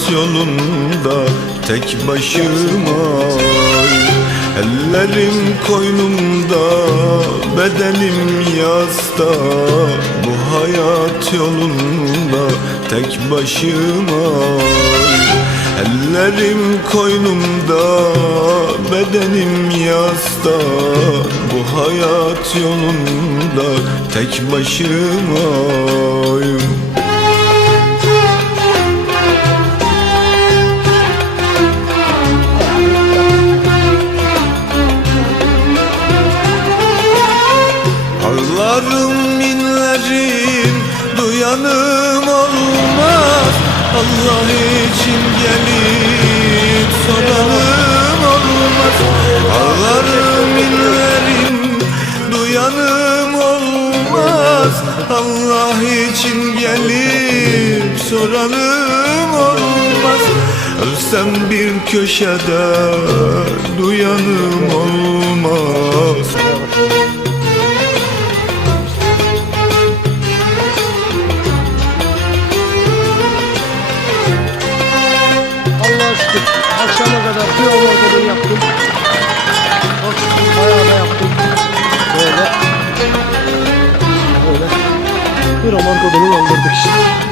hayat yolunda tek başıma Ellerim koynumda bedenim yasta Bu hayat yolunda tek başıma Ellerim koynumda bedenim yasta Bu hayat yolunda tek başımayım Ağlarım inlerim duyanım olmaz. Allah için gelip soranım olmaz. Ağlarım inlerim duyanım olmaz. Allah için gelip soranım olmaz. Ölsem bir köşede duyanım Bir roman kodunu öldürdük işte.